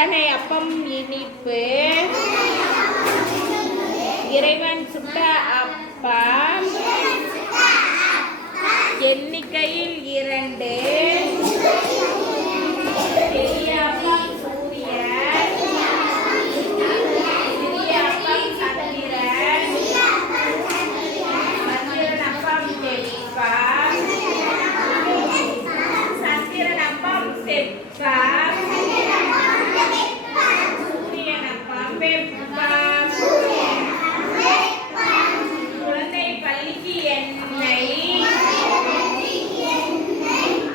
எத்தனை அப்பம் இனிப்பு இறைவன் சுட்ட அப்பம் எண்ணிக்கையில் 2 பெரிய அப்பம் சூரியன் சிறிய அப்பம் சந்திரன் சந்திரன் அப்பம் தெப்பம் சந்திரன் அப்பம் தெப்பம் சூரியன் அப்பம் வெப்பம் குழந்தை பள்ளிக்கு எண்ணெய்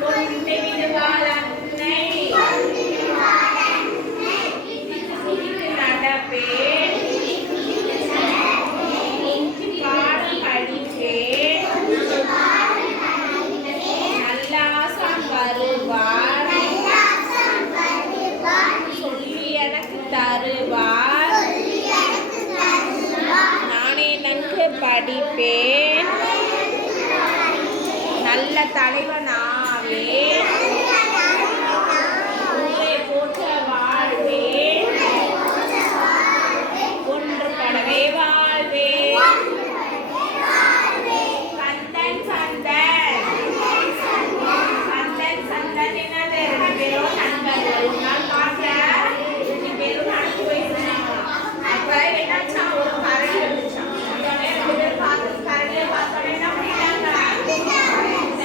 கொண்டு விடுவாள் அன்னை நடப்பேன் பாடம் படிப்பேன் நல்லாசம் வருவார் சொல்லி எனக்கு தருவார் நானே நன்கு படிப்பேன் நல்ல தலைவனாவேன்